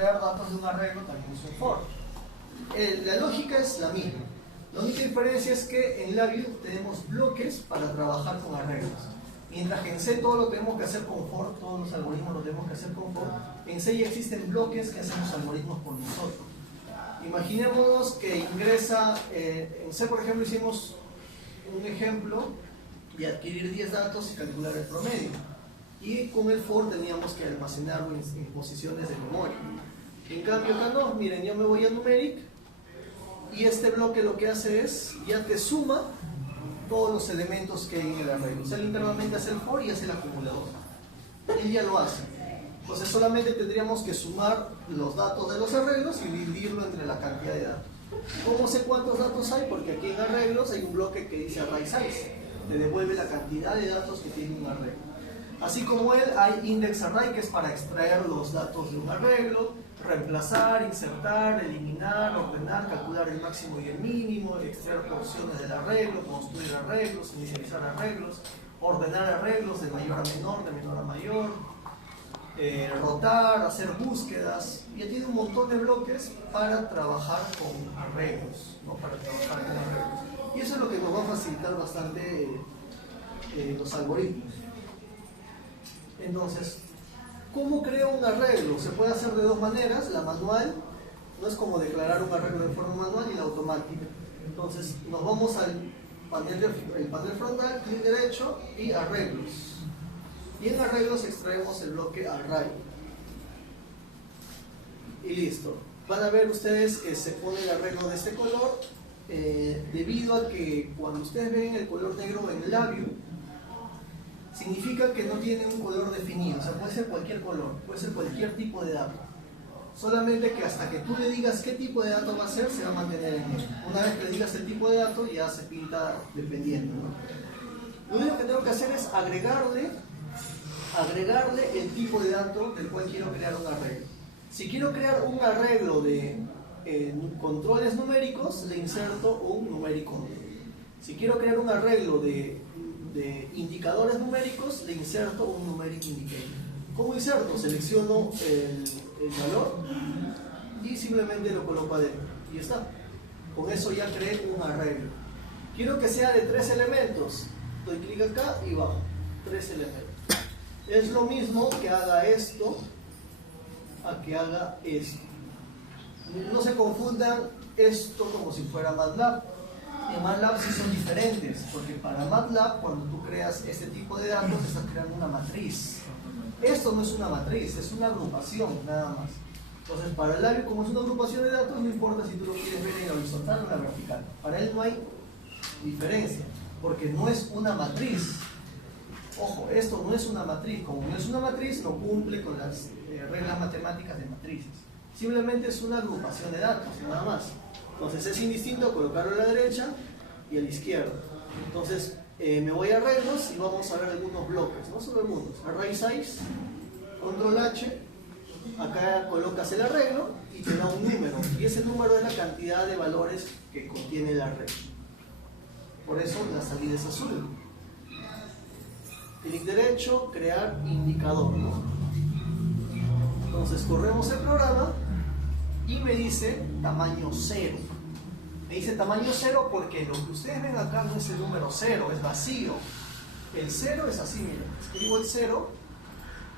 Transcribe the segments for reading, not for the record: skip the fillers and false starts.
extraer datos de un arreglo también es un for. La lógica es la misma. La única diferencia es que en Labview tenemos bloques para trabajar con arreglos. Mientras que en C todo lo tenemos que hacer con for, todos los algoritmos lo tenemos que hacer con for, en C ya existen bloques que hacen los algoritmos por nosotros. Imaginémonos que ingresa, en C por ejemplo hicimos un ejemplo de adquirir 10 datos y calcular el promedio. Y con el for teníamos que almacenarlo en posiciones de memoria. En cambio acá no, miren, yo me voy a numeric y este bloque lo que hace es, ya te suma todos los elementos que hay en el arreglo. O sea, él internamente hace el for y hace el acumulador. Él ya lo hace. Entonces solamente tendríamos que sumar los datos de los arreglos y dividirlo entre la cantidad de datos. ¿Cómo sé cuántos datos hay? Porque aquí en arreglos hay un bloque que dice array size. Te devuelve la cantidad de datos que tiene un arreglo. Así como él, hay index array, que es para extraer los datos de un arreglo, reemplazar, insertar, eliminar, ordenar, calcular el máximo y el mínimo, extraer porciones del arreglo, construir arreglos, inicializar arreglos, ordenar arreglos de mayor a menor, de menor a mayor, rotar, hacer búsquedas. Ya tiene un montón de bloques para trabajar con arreglos, ¿no? Para trabajar con arreglos. Y eso es lo que nos va a facilitar bastante los algoritmos. Entonces, ¿cómo creo un arreglo? Se puede hacer de dos maneras. La manual no es como declarar un arreglo de forma manual, y la automática. Entonces, nos vamos al panel frontal, clic derecho y arreglos. Y en arreglos extraemos el bloque array. Y listo. Van a ver ustedes que se pone el arreglo de este color debido a que cuando ustedes ven el color negro en Labview, significa que no tiene un color definido. O sea, puede ser cualquier color, puede ser cualquier tipo de dato. Solamente que hasta que tú le digas qué tipo de dato va a ser, se va a mantener en él. Una vez que le digas el tipo de dato, ya se pinta dependiendo, ¿no? Lo único que tengo que hacer es agregarle el tipo de dato del cual quiero crear un arreglo. Si quiero crear un arreglo de controles numéricos, le inserto un numérico. Si quiero crear un arreglo de indicadores numéricos, le inserto un numeric indicator. ¿Cómo inserto? Selecciono el valor y simplemente lo coloco adentro. Y ya está. Con eso ya creé un arreglo. Quiero que sea de 3 elementos. Doy clic acá y bajo. 3 elementos. Es lo mismo que haga esto a que haga esto. No se confundan esto como si fuera MATLAB. En MATLAB sí son diferentes, porque para MATLAB, cuando tú creas este tipo de datos, estás creando una matriz. Esto no es una matriz, es una agrupación, nada más. Entonces, para el Labview, como es una agrupación de datos, no importa si tú lo quieres ver en la horizontal o en la vertical. Para él no hay diferencia, porque no es una matriz. Ojo, esto no es una matriz. Como no es una matriz, no cumple con las reglas matemáticas de matrices. Simplemente es una agrupación de datos, nada más. Entonces es indistinto colocarlo a la derecha y a la izquierda. Entonces me voy a arreglos y vamos a ver algunos bloques, no solo algunos. Array size, control H, acá colocas el arreglo y te da un número. Y ese número es la cantidad de valores que contiene el arreglo. Por eso la salida es azul. Clic derecho, crear indicador, ¿no? Entonces corremos el programa y me dice tamaño 0. Me dice tamaño 0 porque lo que ustedes ven acá no es el número 0, es vacío. El 0 es así, miren, escribo el 0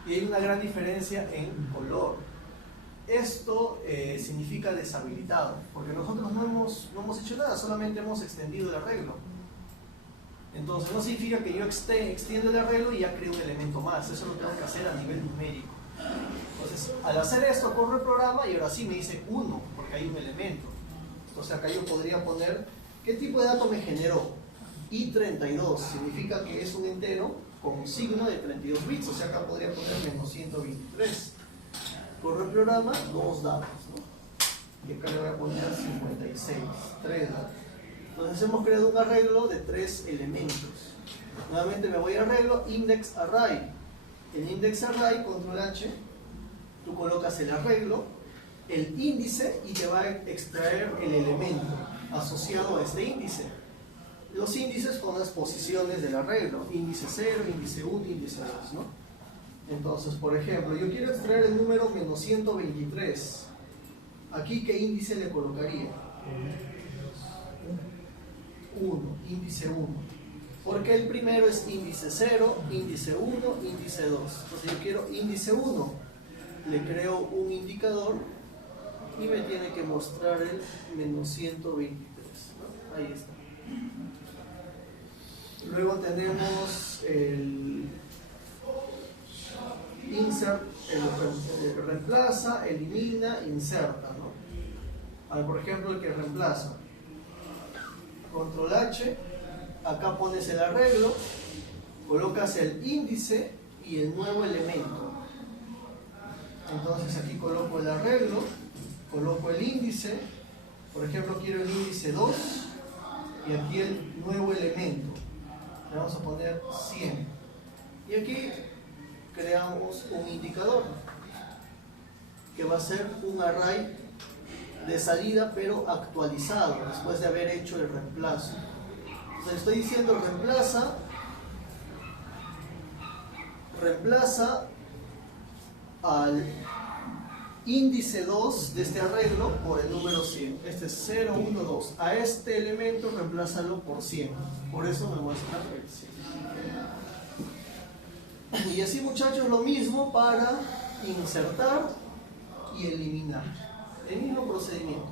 y hay una gran diferencia en color. Esto significa deshabilitado, porque nosotros no hemos hecho nada, solamente hemos extendido el arreglo. Entonces no significa que yo extiendo el arreglo y ya creo un elemento más. Eso lo tengo que hacer a nivel numérico. Entonces al hacer esto corro el programa y ahora sí me dice 1 porque hay un elemento. Entonces acá yo podría poner ¿qué tipo de dato me generó? I32 significa que es un entero con un signo de 32 bits. O sea acá podría poner menos 123. Corro el programa, 2 datos, ¿no? Y acá le voy a poner 56, 3 datos. Entonces hemos creado un arreglo de 3 elementos. Nuevamente me voy a arreglo, index array. En index array, control H, tú colocas el arreglo, el índice y te va a extraer el elemento asociado a este índice. Los índices son las posiciones del arreglo, índice 0, índice 1, índice 2, ¿no? Entonces, por ejemplo, yo quiero extraer el número menos 123. Aquí, ¿qué índice le colocaría? 1, índice 1. Porque el primero es índice 0, índice 1, índice 2. Entonces yo quiero índice 1. Le creo un indicador y me tiene que mostrar el menos 123. ¿No? Ahí está. Luego tenemos el insert, el reemplaza, elimina, inserta, ¿no? A ver, por ejemplo, el que reemplaza. Control H, acá pones el arreglo, colocas el índice y el nuevo elemento. Entonces aquí coloco el arreglo, coloco el índice, por ejemplo quiero el índice 2 y aquí el nuevo elemento. Le vamos a poner 100. Y aquí creamos un indicador que va a ser un array de salida pero actualizado después de haber hecho el reemplazo. Entonces estoy diciendo reemplaza al índice 2 de este arreglo por el número 100. Este es 0, 1, 2. A este elemento reemplázalo por 100. Por eso me muestra el 100. Y así, muchachos, lo mismo para insertar y eliminar. El mismo procedimiento.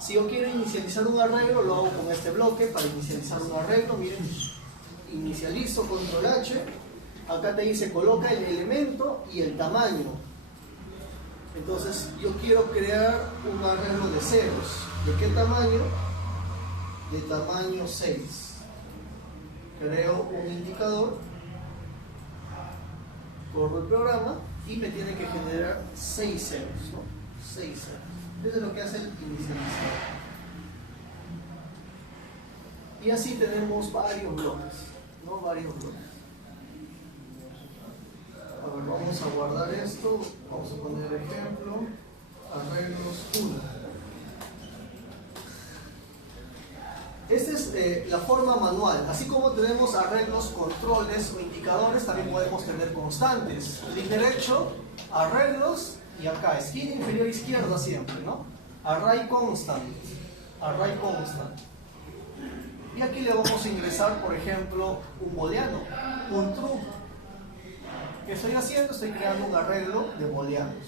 Si yo quiero inicializar un arreglo, lo hago con este bloque para inicializar un arreglo. Miren, inicializo, control H. Acá te dice coloca el elemento y el tamaño. Entonces yo quiero crear un arreglo de ceros. ¿De qué tamaño? De tamaño 6. Creo un indicador, corro el programa y me tiene que generar 6 ceros, ¿no? 6 ceros. Eso es lo que hace el inicializador. Y así tenemos varios bloques, ¿no? Varios bloques. A ver, vamos a guardar esto, vamos a poner ejemplo, arreglos 1. Esta es la forma manual. Así como tenemos arreglos, controles o indicadores, también podemos tener constantes. Clic derecho, arreglos, y acá, esquina inferior izquierda siempre, ¿no? Array constant. Array constant. Y aquí le vamos a ingresar, por ejemplo, un booleano, un true. ¿Qué estoy haciendo? Estoy creando un arreglo de booleanos.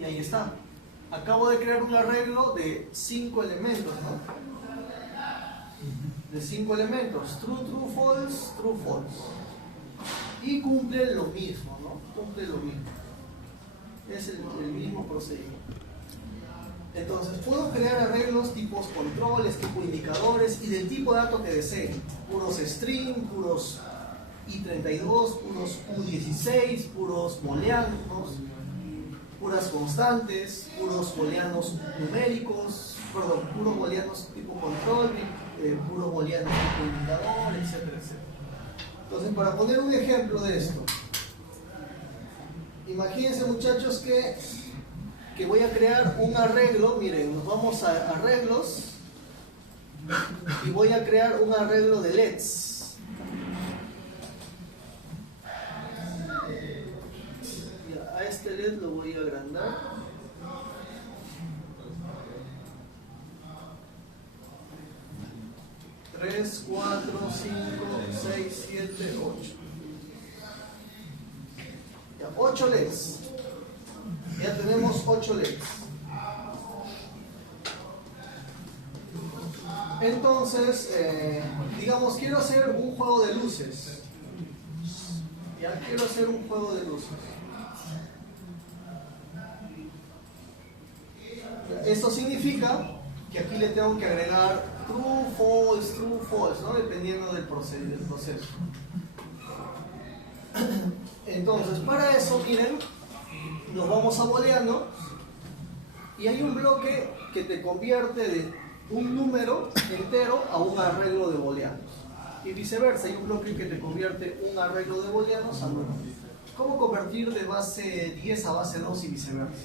Y ahí está. Acabo de crear un arreglo de 5 elementos, ¿no? De 5 elementos. True, true, false, true, false. Y cumple lo mismo, ¿no? Cumple lo mismo. Es el mismo procedimiento. Entonces, puedo crear arreglos tipos controles, tipo indicadores y del tipo de dato que desee. Puros string, puros i32, puros u16, puros booleanos, puras constantes, puros booleanos numéricos, perdón, puros booleanos tipo control, puros booleanos tipo indicador, etcétera, etcétera. Entonces, para poner un ejemplo de esto, imagínense, muchachos, que voy a crear un arreglo. Miren, nos vamos a arreglos y voy a crear un arreglo de LEDs. A este LED lo voy a agrandar. Tres, 4, 5, 6, 7, 8. 8 LEDs. Ya tenemos 8 LEDs. Entonces, digamos, quiero hacer un juego de luces. Ya quiero hacer un juego de luces. Esto significa que aquí le tengo que agregar true, false, ¿no? Dependiendo del proceso. Entonces, para eso, miren, nos vamos a booleano y hay un bloque que te convierte de un número entero a un arreglo de booleanos. Y viceversa, hay un bloque que te convierte un arreglo de booleanos a números. ¿Cómo convertir de base 10 a base 2 y viceversa?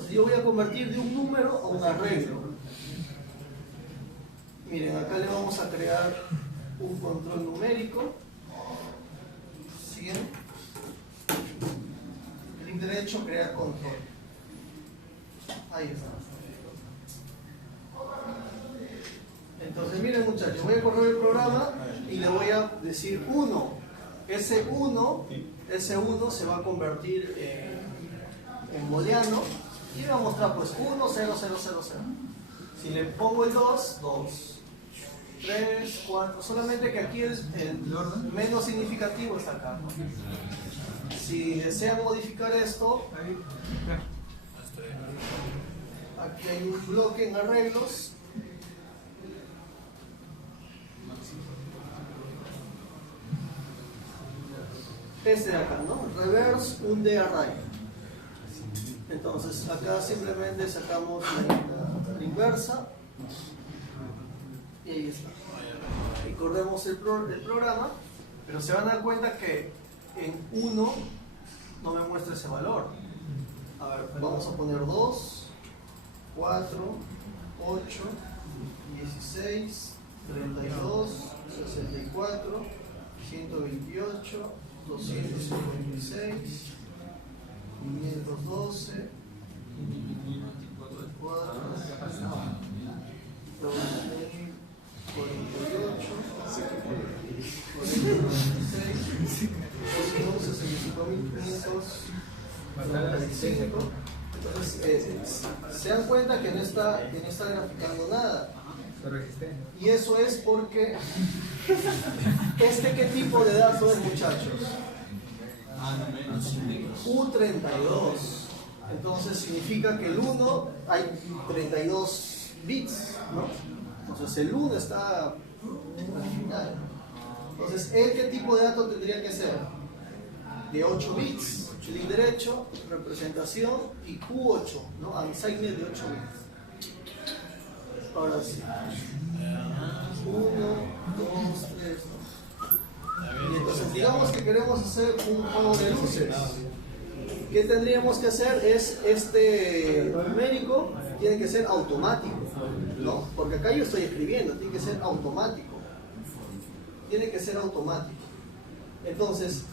Entonces yo voy a convertir de un número a un arreglo. Miren, acá le vamos a crear un control numérico. ¿Siguen? Clic derecho, crear control. Ahí está. Entonces miren muchachos, voy a correr el programa y le voy a decir 1. Ese 1 se va a convertir en booleano y va a mostrar pues 1, 0, 0, 0, 0. Si le pongo el 2, 2, 3, 4, solamente que aquí el menos significativo está acá, ¿no? Si desean modificar esto, aquí hay un bloque en arreglos. Este de acá, ¿no? Reverse un de array. Entonces acá simplemente sacamos la inversa y ahí está. Y corremos el programa, pero se van a dar cuenta que en 1 no me muestra ese valor. A ver, vamos a poner 2, 4, 8, 16, 32, 64, 128, 256, 512, 4, 48, 46, 65. Entonces, se dan cuenta que no está graficando nada. Y eso es porque ¿qué tipo de dato es, muchachos? U32. Entonces significa que el 1 hay 32 bits, ¿no? Entonces el 1 está al final. Entonces, ¿qué tipo de dato tendría que ser? De 8 bits, clic derecho, representación y Q8, ¿no? Unsigned de 8 bits. Ahora sí. 1, 2, 3. Y entonces digamos que queremos hacer un juego de luces. ¿Qué tendríamos que hacer? Es este numérico tiene que ser automático, ¿no? Porque acá yo estoy escribiendo, tiene que ser automático. Tiene que ser automático. Entonces,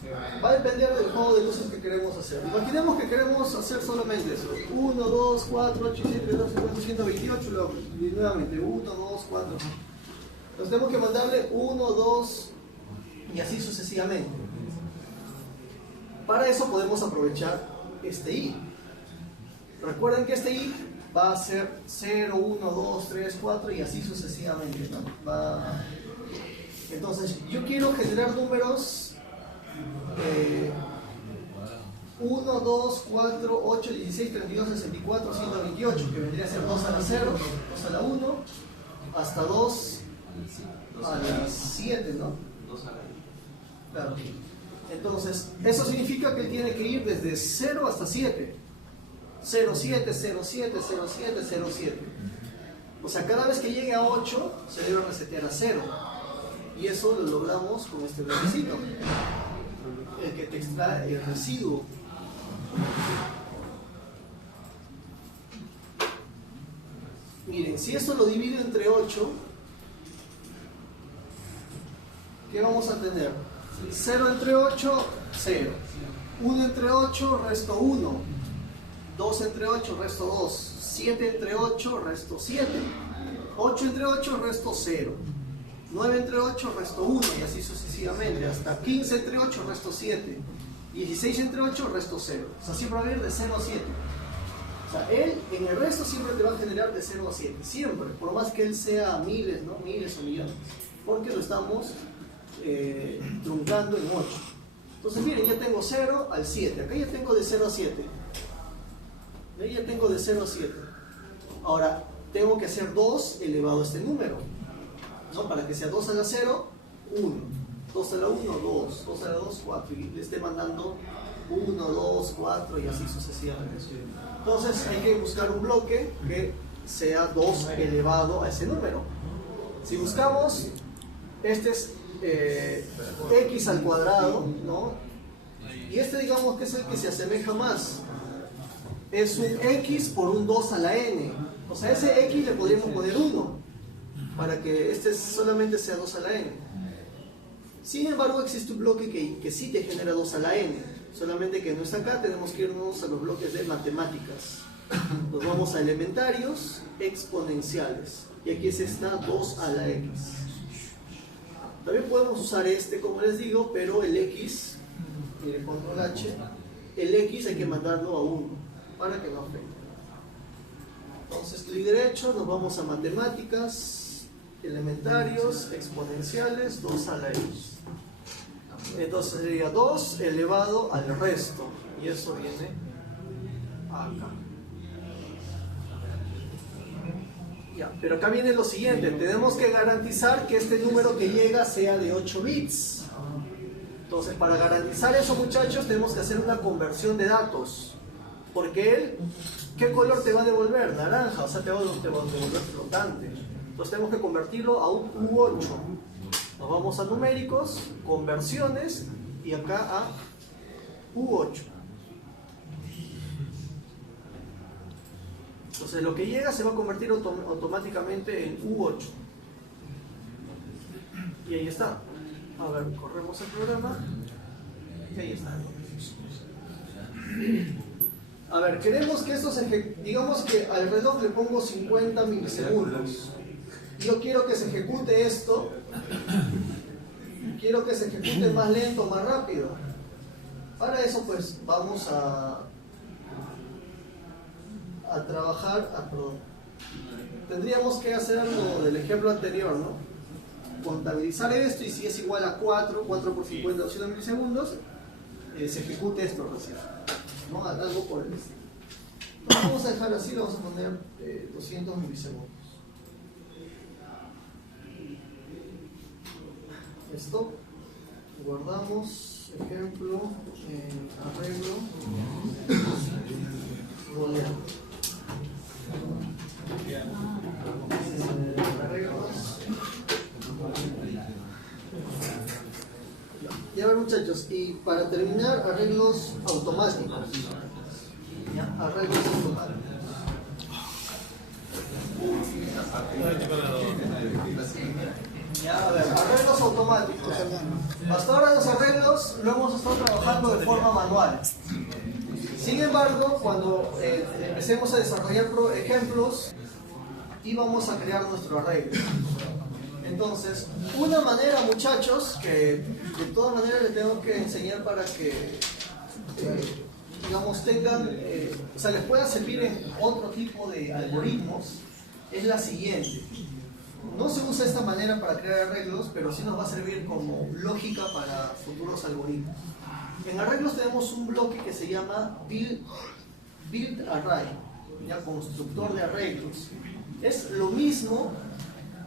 va a depender del juego de luces que queremos hacer. Imaginemos que queremos hacer solamente eso. 1, 2, 4, 8, 7, 2, 50, 128, y nuevamente 1, 2, 4. Entonces tenemos que mandarle 1, 2 y así sucesivamente. Para eso podemos aprovechar este i. Recuerden que este i va a ser 0, 1, 2, 3, 4 y así sucesivamente, ¿no? Entonces, yo quiero generar números 1, 2, 4, 8, 16, 32, 64, 128, que vendría a ser 2 a la 0, 2 a la 1, hasta 2 a la 7, ¿no? Claro. Entonces, eso significa que él tiene que ir desde 0 hasta 7. 0, 7, 0, 7, 0, 7, 0, 7. O sea, cada vez que llegue a 8, se debe resetear a 0. Y eso lo logramos con este bloquecito, el que te extrae el residuo. Miren, si esto lo divido entre 8, ¿qué vamos a tener? 0 entre 8, 0. 1 entre 8, resto 1. 2 entre 8, resto 2. 7 entre 8, resto 7. 8 entre 8, resto 0. 9 entre 8, resto 1 y así sucesivamente. Hasta 15 entre 8, resto 7. 16 entre 8, resto 0. O sea, siempre va a ir de 0 a 7. O sea, él en el resto siempre te va a generar de 0 a 7. Siempre, por más que él sea miles, ¿no? Miles o millones. Porque lo estamos truncando en 8. Entonces miren, ya tengo 0 al 7. Acá ya tengo de 0 a 7. Ahí ya tengo de 0 a 7. Ahora, tengo que hacer 2 elevado a este número, ¿no? Para que sea 2 a la 0, 1. 2 a la 1, 2. 2 a la 2, 4. Y le esté mandando 1, 2, 4 y así sucesivamente. Entonces hay que buscar un bloque que sea 2 elevado a ese número. Si buscamos, este es x al cuadrado, ¿no? Y este digamos que es el que se asemeja más. es un x por un 2 a la n. O sea, ese x le podríamos poner 1 para que este solamente sea 2 a la n. Sin embargo, existe un bloque que sí te genera 2 a la n, solamente que no está acá. Tenemos que irnos a los bloques de matemáticas. Nos vamos a elementarios, exponenciales, y aquí es esta 2 a la x. También podemos usar este, como les digo, pero el x, mire, control H, el x hay que mandarlo a 1 para que no afecte. Entonces, clic derecho, nos vamos a matemáticas, elementarios, exponenciales, 2 a la x. Entonces sería 2 elevado al resto, y eso viene acá. Ya, pero acá viene lo siguiente, tenemos que garantizar que este número que llega sea de 8 bits. Entonces, para garantizar eso, muchachos, tenemos que hacer una conversión de datos. Porque él, ¿qué color te va a devolver? Naranja, o sea, te va a devolver flotante. Entonces tenemos que convertirlo a un U8. Nos vamos a numéricos, conversiones, y acá a U8. Entonces lo que llega se va a convertir automáticamente en U8. Y ahí está. A ver, corremos el programa. Y ahí está. A ver, queremos que esto se digamos que al reloj le pongo 50 milisegundos. Yo quiero que se ejecute esto. Quiero que se ejecute más lento, más rápido. Para eso pues vamos a trabajar tendríamos que hacer algo del ejemplo anterior, ¿no? Contabilizar esto, y si es igual a 4 por 50, 200 milisegundos, se ejecute esto recién, ¿no? Algo por el estilo. Vamos a dejar así, lo vamos a poner 200 milisegundos. Esto, guardamos, ejemplo, arreglo, booleano. Y a ver, muchachos, y para terminar, arreglos automáticos. ¿Ya? Arreglos automáticos. Ya, a ver, arreglos automáticos. Hasta ahora los arreglos lo hemos estado trabajando de forma manual. Sin embargo, cuando empecemos a desarrollar ejemplos, íbamos a crear nuestro arreglo. Entonces, una manera, muchachos, que de todas maneras les tengo que enseñar para que, digamos, tengan, o sea, les pueda servir en otro tipo de algoritmos, es la siguiente. No se usa esta manera para crear arreglos, pero sí nos va a servir como lógica para futuros algoritmos. En arreglos tenemos un bloque que se llama build array, ya, constructor de arreglos. Es lo mismo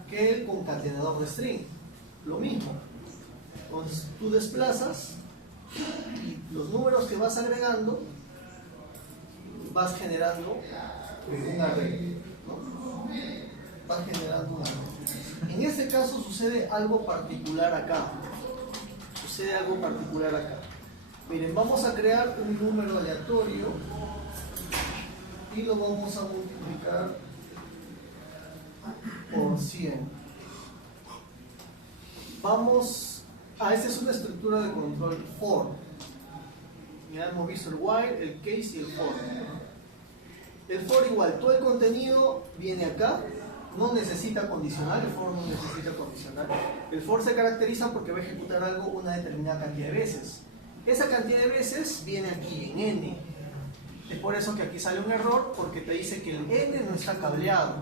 que el concatenador de string, lo mismo. Entonces tú desplazas y los números que vas agregando vas generando un arreglo, ¿no? Vas generando un arreglo. En este caso sucede algo particular acá. Miren, vamos a crear un número aleatorio y lo vamos a multiplicar por 100. Esta es una estructura de control for. Ya hemos visto el while, el case y el for. El for igual, todo el contenido viene acá, no necesita condicional, el for no necesita condicional. El for se caracteriza porque va a ejecutar algo una determinada cantidad de veces. Esa cantidad de veces viene aquí en n. Es por eso que aquí sale un error, porque te dice que el n no está cableado.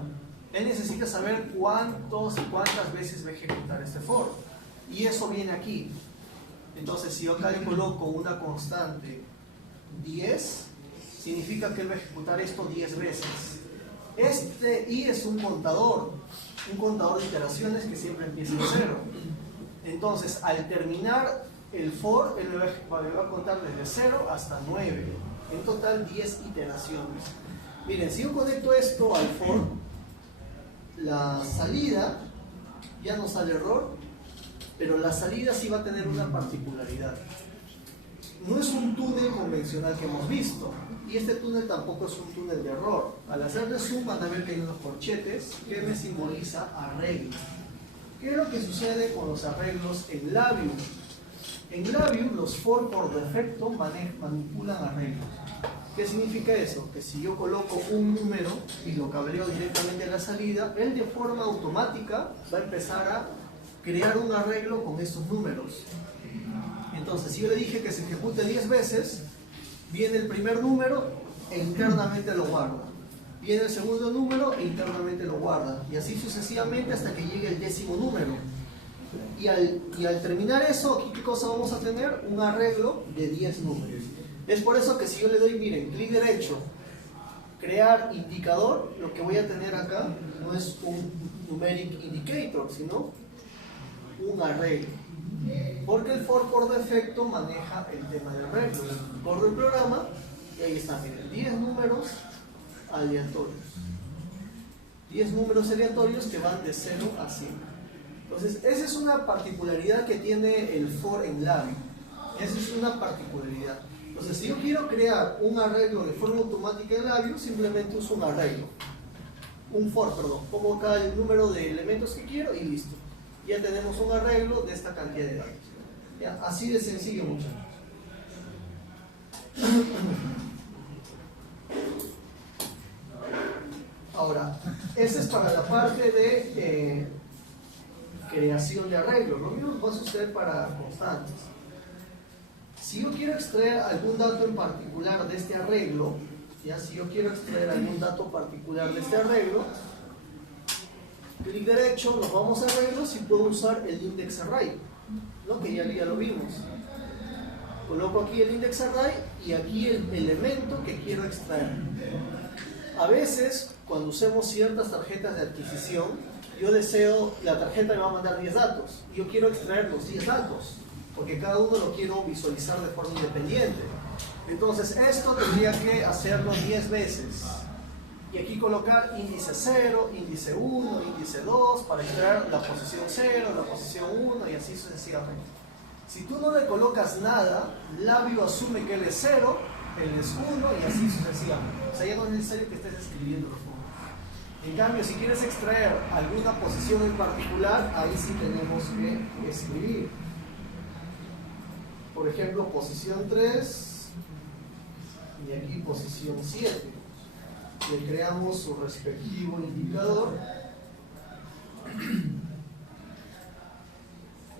Él necesita saber cuántas veces va a ejecutar este for. Y eso viene aquí. Entonces, si yo acá le coloco una constante 10, significa que él va a ejecutar esto 10 veces. Este i es un contador de iteraciones que siempre empieza en 0. Entonces, al terminar el for, él le va a contar desde 0 hasta 9. En total 10 iteraciones. Miren, si yo conecto esto al for, la salida ya no sale error, pero la salida sí va a tener una particularidad. no es un túnel convencional que hemos visto. Y este túnel tampoco es un túnel de error. Al hacerle zoom van a ver que hay unos corchetes que me simboliza arreglo. ¿Qué es lo que sucede con los arreglos en Labium? En Labium los for por defecto manipulan arreglos. ¿Qué significa eso? Que si yo coloco un número y lo cableo directamente a la salida, él de forma automática va a empezar a crear un arreglo con estos números. Entonces, si yo le dije que se ejecute 10 veces, viene el primer número e internamente lo guarda. Viene el segundo número e internamente lo guarda. Y así sucesivamente hasta que llegue el 10º número. Y al terminar eso, aquí ¿qué cosa vamos a tener? Un arreglo de 10 números. Es por eso que si yo le doy, miren, clic derecho, crear indicador, lo que voy a tener acá no es un numeric indicator, sino un arreglo. Porque el for por defecto maneja el tema de arreglos. Corro el programa y ahí está, miren, 10 números aleatorios. 10 números aleatorios que van de 0 a 100. Entonces, esa es una particularidad que tiene el for en Labium. Esa es una particularidad. Entonces, si yo quiero crear un arreglo de forma automática en Labium, simplemente uso un arreglo. Un for, perdón. Pongo acá el número de elementos que quiero y listo. Ya tenemos un arreglo de esta cantidad de datos. ¿Ya? Así de sencillo, muchachos. Ahora, esa es para la parte de creación de arreglos. Lo mismo va a suceder para constantes. Si yo quiero extraer algún dato en particular de este arreglo, si yo quiero extraer algún dato particular de este arreglo, clic derecho, nos vamos a arreglos y puedo usar el index array, ¿no? Que ya lo vimos. Coloco aquí el index array y aquí el elemento que quiero extraer. A veces, cuando usemos ciertas tarjetas de adquisición, yo deseo, la tarjeta me va a mandar 10 datos y yo quiero extraer los 10 datos, porque cada uno lo quiero visualizar de forma independiente. Entonces, esto tendría que hacerlo 10 veces. Y aquí colocar índice 0, índice 1, índice 2 para extraer la posición 0, la posición 1 y así sucesivamente. Si tú no le colocas nada, Labium asume que él es 0, él es 1 y así sucesivamente. O sea, ya no es necesario que estés escribiendo los números. En cambio, si quieres extraer alguna posición en particular, ahí sí tenemos que escribir. Por ejemplo, posición 3 y aquí posición 7. Le creamos su respectivo indicador.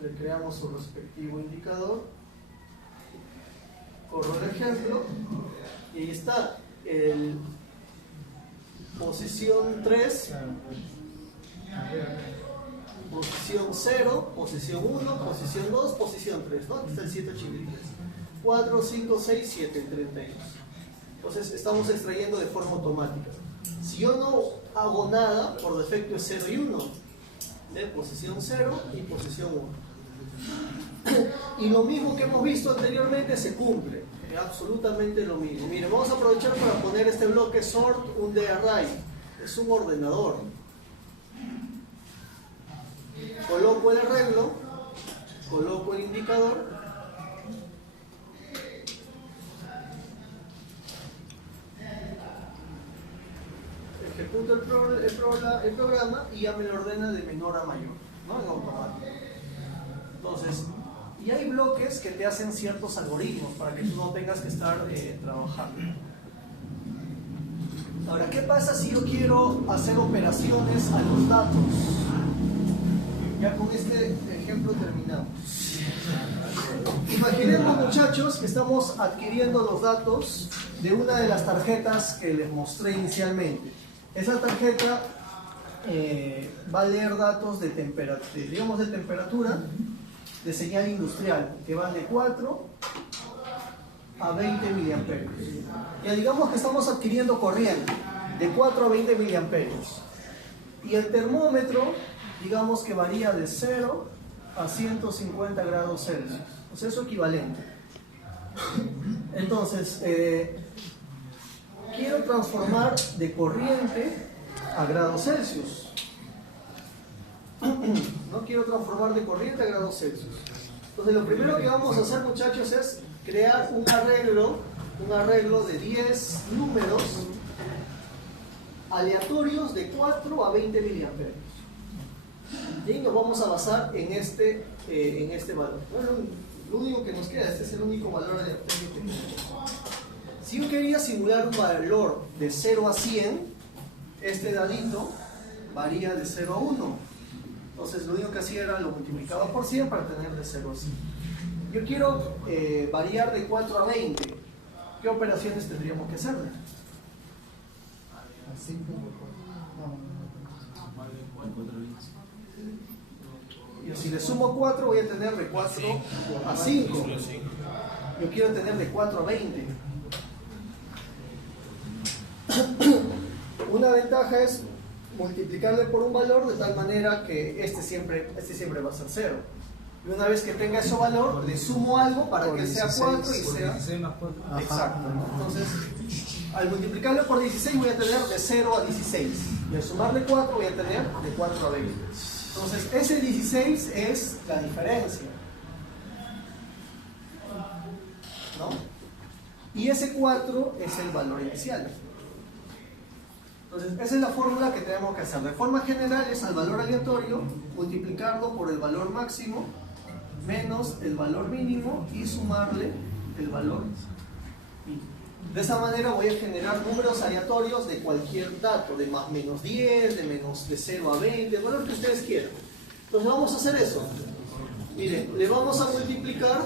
Le creamos su respectivo indicador. Corro el ejemplo. Y ahí está. Posición 3. Posición 0. Posición 1. Posición 2. Posición 3. ¿No? Aquí está el 783. 4, 5, 6, 7, 32. Entonces estamos extrayendo de forma automática. Si yo no hago nada, por defecto es 0 y 1. De posición 0 y posición 1. Y lo mismo que hemos visto anteriormente se cumple. Absolutamente lo mismo. Miren, vamos a aprovechar para poner este bloque sort un de array. Es un ordenador. Coloco el arreglo, coloco el indicador. Ejecuto el programa y ya me lo ordena de menor a mayor, ¿no? En automático. Entonces, y hay bloques que te hacen ciertos algoritmos para que tú no tengas que estar trabajando. Ahora, ¿qué pasa si yo quiero hacer operaciones a los datos? Ya con este ejemplo terminamos. Imaginemos, muchachos, que estamos adquiriendo los datos de una de las tarjetas que les mostré inicialmente. Esa tarjeta va a leer datos de temperatura de señal industrial, que van de 4 a 20 miliamperios. Ya digamos que estamos adquiriendo corriente de 4 a 20 miliamperios. Y el termómetro, digamos que varía de 0 a 150 grados Celsius. O sea, es su equivalente. Entonces, quiero transformar de corriente a grados Celsius. No quiero transformar de corriente a grados Celsius. Entonces lo primero que vamos a hacer, muchachos, es crear un arreglo de 10 números aleatorios de 4 a 20 miliamperios. Y nos vamos a basar en este valor. Bueno, lo único que nos queda, este es el único valor aleatorio que tenemos. Si yo quería simular un valor de 0 a 100, este dadito varía de 0 a 1. Entonces lo único que hacía era lo multiplicaba por 100 para tener de 0 a 100. Yo quiero variar de 4 a 20. ¿Qué operaciones tendríamos que hacerle? Y si le sumo 4 voy a tener de 4 a 5. Yo quiero tener de 4 a 20. Una ventaja es multiplicarle por un valor de tal manera que este siempre va a ser 0. Y una vez que tenga ese valor, le sumo algo para que sea 4 y sea... 16 más 4. Exacto, ¿no? Entonces, al multiplicarlo por 16 voy a tener de 0 a 16. Y al sumarle 4 voy a tener de 4 a 20. Entonces, ese 16 es la diferencia, ¿no? Y ese 4 es el valor inicial. Entonces, esa es la fórmula que tenemos que hacer. De forma general es al valor aleatorio multiplicarlo por el valor máximo menos el valor mínimo y sumarle el valor mínimo. De esa manera voy a generar números aleatorios de cualquier dato, de más menos 10, de 0 a 20, el valor que ustedes quieran. Entonces vamos a hacer eso. Miren, le vamos a multiplicar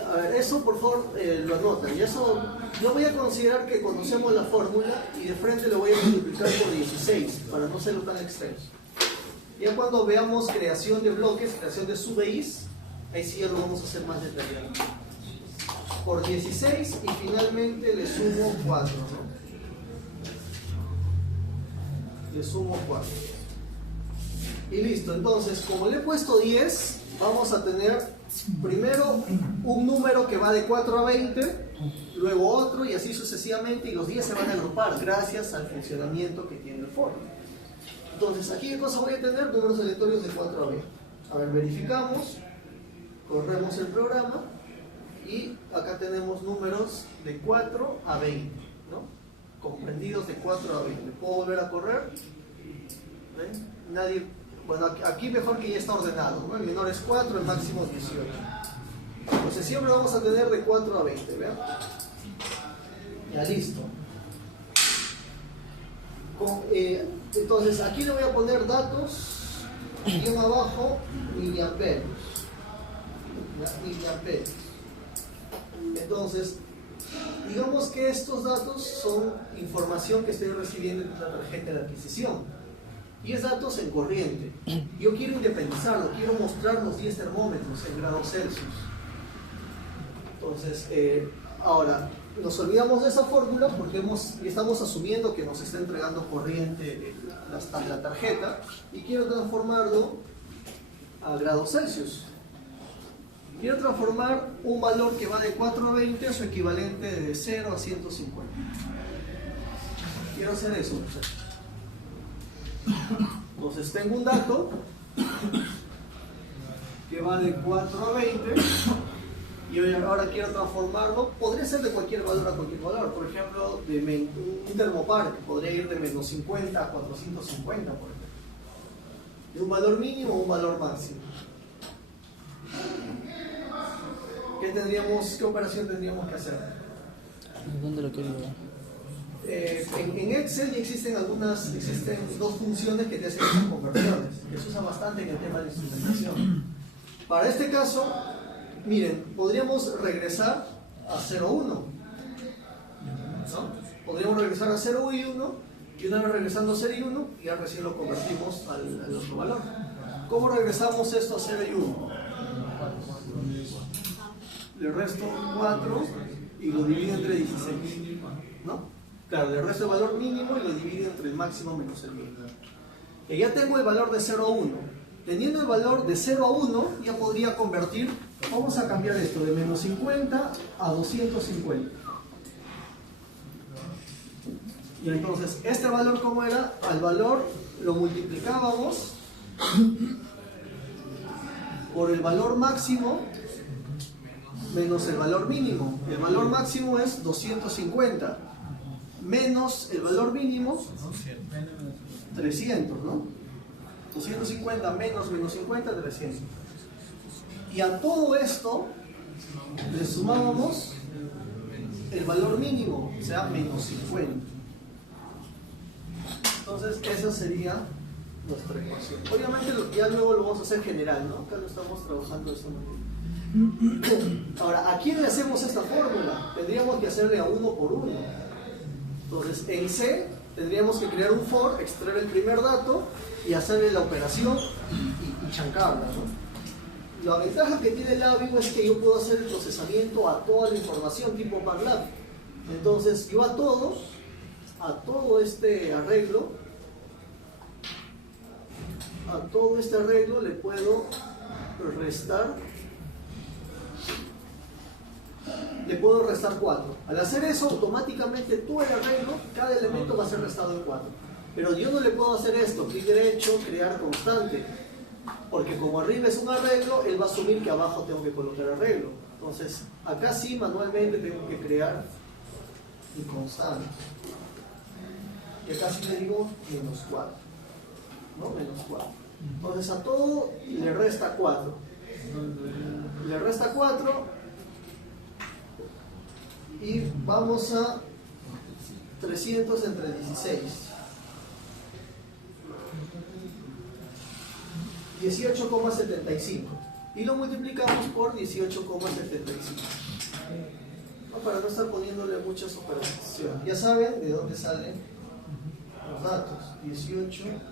a ver, eso por favor lo anotan. Y eso yo voy a considerar que conocemos la fórmula y de frente lo voy a multiplicar por 16 para no hacerlo tan extenso. Ya cuando veamos creación de bloques, creación de subis, ahí sí ya lo vamos a hacer más detallado. Por 16 y finalmente le sumo 4, ¿no? Le sumo 4. Y listo, entonces como le he puesto 10, vamos a tener primero un número que va de 4 a 20, luego otro y así sucesivamente, y los 10 se van a agrupar gracias al funcionamiento que tiene el for. Entonces, aquí ¿qué cosa voy a tener? Números aleatorios de 4 a 20. A ver, verificamos, corremos el programa y acá tenemos números de 4 a 20, ¿no? Comprendidos de 4 a 20. ¿Puedo volver a correr? ¿Ven? Nadie... Bueno, aquí mejor que ya está ordenado, ¿no? El menor es 4, el máximo es 18. Entonces siempre vamos a tener de 4 a 20, ¿vean? Ya listo. Entonces aquí le voy a poner datos, y abajo miliamperios. Miliamperios. Entonces, digamos que estos datos son información que estoy recibiendo en una tarjeta de adquisición. Y es datos en corriente. Yo quiero independizarlo, quiero mostrar los 10 termómetros en grados Celsius. Entonces, ahora, nos olvidamos de esa fórmula porque estamos asumiendo que nos está entregando corriente la tarjeta y quiero transformarlo a grados Celsius. Quiero transformar un valor que va de 4 a 20 a su equivalente de 0 a 150. Quiero hacer eso. Entonces tengo un dato que va de 4 a 20 y ahora quiero transformarlo. Podría ser de cualquier valor a cualquier valor. Por ejemplo, un termopar que podría ir de menos 50 a 450, por ejemplo. De un valor mínimo a un valor máximo. ¿Qué operación tendríamos que hacer? ¿Dónde lo quiero ver? En Excel ya existen dos funciones que te hacen esas conversiones, que se usa bastante en el tema de instrumentación. Para este caso, miren, podríamos regresar a 0,1, ¿no? Podríamos regresar a 0 y 1, y una vez regresando a 0 y 1, ya recién lo convertimos al otro valor. ¿Cómo regresamos esto a 0 y 1? Le resto 4 y lo divido entre 16, ¿no? Claro, le resto el valor mínimo y lo divido entre el máximo menos el mínimo. Y ya tengo el valor de 0 a 1. Teniendo el valor de 0 a 1, ya podría convertir, vamos a cambiar esto de menos 50 a 250. Y entonces, ¿este valor cómo era? Al valor lo multiplicábamos por el valor máximo menos el valor mínimo. El valor máximo es 250 menos el valor mínimo 300, ¿no? 250 menos 50, 300. Y a todo esto le sumábamos el valor mínimo, o sea, menos 50. Entonces, esa sería nuestra ecuación. Obviamente, ya luego lo vamos a hacer general, ¿no? Acá lo estamos trabajando de esta manera. Ahora, ¿a quién le hacemos esta fórmula? Tendríamos que hacerle a uno por uno. Entonces, en C tendríamos que crear un for, extraer el primer dato y hacerle la operación y chancarla, ¿no? La ventaja que tiene Labview es que yo puedo hacer el procesamiento a toda la información tipo MATLAB. Entonces, yo a todo este arreglo le puedo restar 4. Al hacer eso, automáticamente todo el arreglo, cada elemento va a ser restado en 4. Pero yo no le puedo hacer esto, clic derecho, crear constante, porque como arriba es un arreglo, él va a asumir que abajo tengo que colocar arreglo. Entonces, acá sí manualmente tengo que crear mi constante. Y acá sí le digo menos 4, ¿no? Menos 4. Entonces a todo le resta 4. Le resta 4 y vamos a 300 entre 16. 18,75. Y lo multiplicamos por 18,75. No, para no estar poniéndole muchas operaciones. Ya saben de dónde salen los datos. 18,75.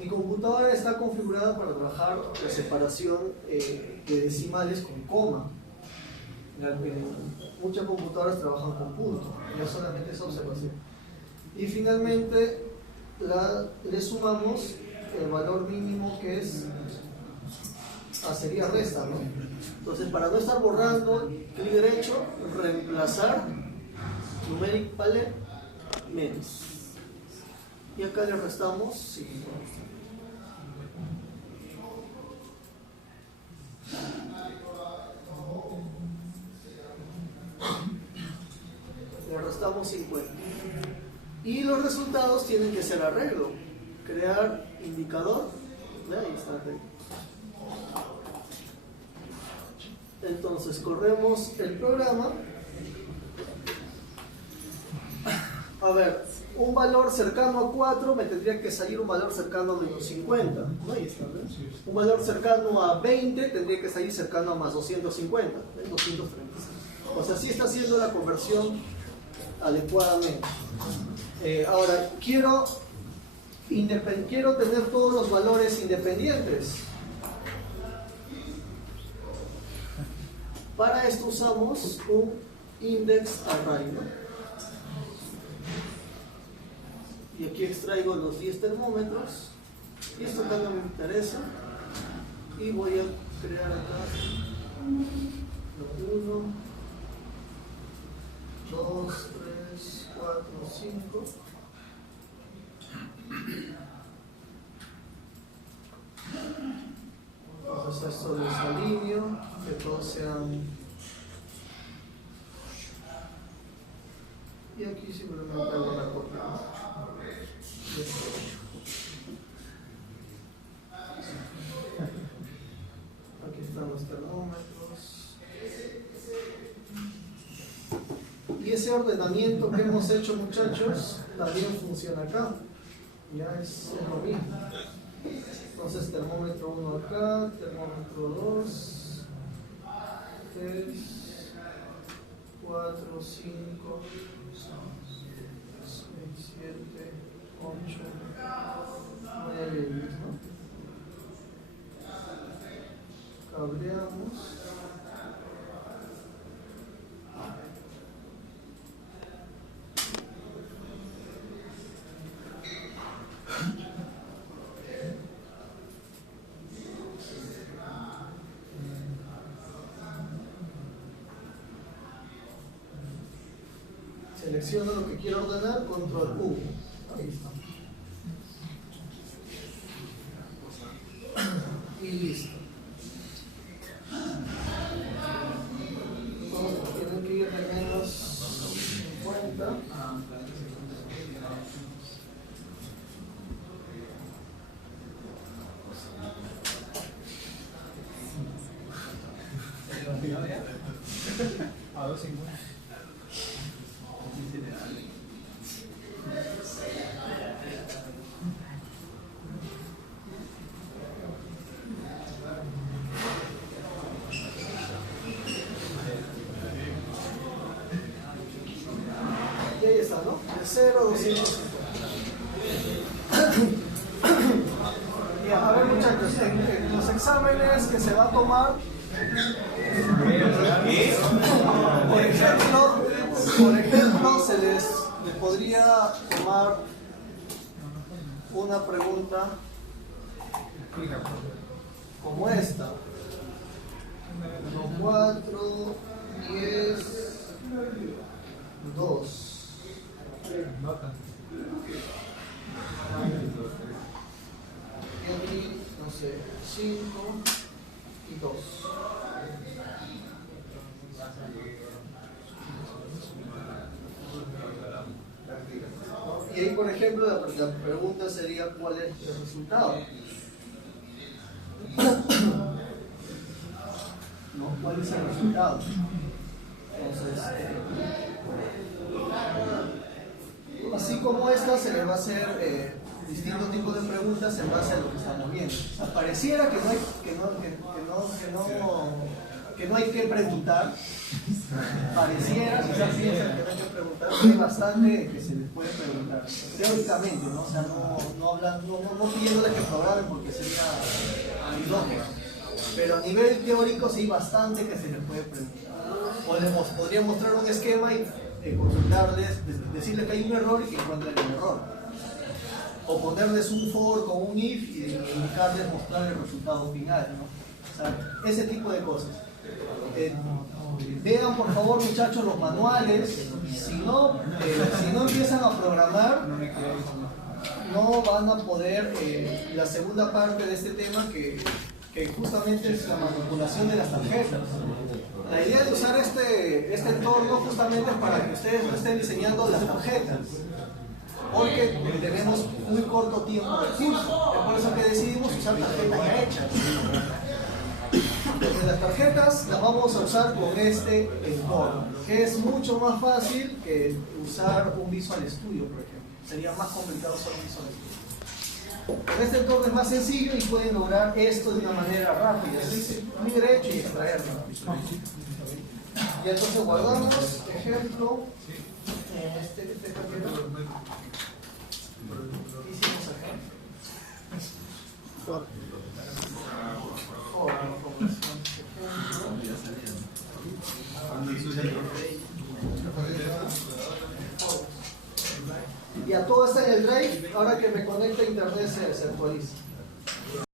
Mi computadora está configurada para trabajar la separación de decimales con coma. Muchas computadoras trabajan con punto, ya solamente esa observación. Y finalmente le sumamos el valor mínimo que es sería resta, ¿no? Entonces, para no estar borrando, clic derecho, reemplazar numeric vale menos. Y acá le restamos 5. Le restamos 50. Y los resultados tienen que ser arreglo. Crear indicador. Ahí está arreglo. Entonces corremos el programa. A ver, un valor cercano a 4 me tendría que salir un valor cercano a menos 50. ¿No? Ahí está, ¿ves? Un valor cercano a 20 tendría que salir cercano a más 250. ¿Ves? 236. O sea, sí está haciendo la conversión adecuadamente. Ahora, quiero tener todos los valores independientes. Para esto usamos un index array, ¿no? Y aquí extraigo los 10 termómetros. Y esto acá no me interesa. Y voy a crear acá 1, 2, 3, 4, 5. Entonces esto lo desalineo, que todos sean. Y aquí simplemente hago una copia. Aquí están los termómetros. Y ese ordenamiento que hemos hecho, muchachos, también funciona acá. Ya es lo mismo. Entonces, termómetro 1 acá, termómetro 2, 3, 4, 5, 6, 7, 8, 9, ¿no? Cableamos. Selecciono lo que quiero ordenar, control U. Ahí está. Y listo. Tienen que ir de menos 50. A 2.50. Y ahí está, ¿no? De 0 a 250. Ya, a ver muchachos, en los exámenes que se va a tomar, por ejemplo, se les podría tomar una pregunta como esta: 4, 10, 2. Y aquí, no sé, 5 y 2. Y ahí, por ejemplo, la pregunta sería: ¿cuál es el resultado? ¿No? ¿Cuál es el resultado? Entonces, así como esta, se le va a hacer distintos tipos de preguntas en base a lo que estamos viendo. O sea, pareciera que no hay que preguntar. Pareciera, quizás piensan que no hay que preguntar, pero hay bastante que se les puede preguntar. Teóricamente, ¿no? O sea, no pidiéndole que programen porque sería ilógico. Pero a nivel teórico sí hay bastante que se les puede preguntar. Podría mostrar un esquema y consultarles, decirles que hay un error y que encuentren el error. O ponerles un for con un if y indicarles, mostrar el resultado final, ¿no? O sea, ese tipo de cosas. Vean por favor muchachos los manuales, si no empiezan a programar, no van a poder la segunda parte de este tema que justamente es la manipulación de las tarjetas. La idea de usar este entorno justamente es para que ustedes no estén diseñando las tarjetas, porque tenemos muy corto tiempo de curso. Es por eso que decidimos usar tarjetas ya hechas. Entonces las tarjetas las vamos a usar con este entorno, que es mucho más fácil que usar un Visual Studio, por ejemplo. Sería más complicado usar un Visual Studio. Con este entorno es más sencillo y pueden lograr esto de una manera rápida. Muy derecho y extraerlo. Y entonces guardamos, ejemplo, este paquete. ¿Qué hicimos acá? Ya todo está en el drive. Ahora que me conecte a internet se actualiza.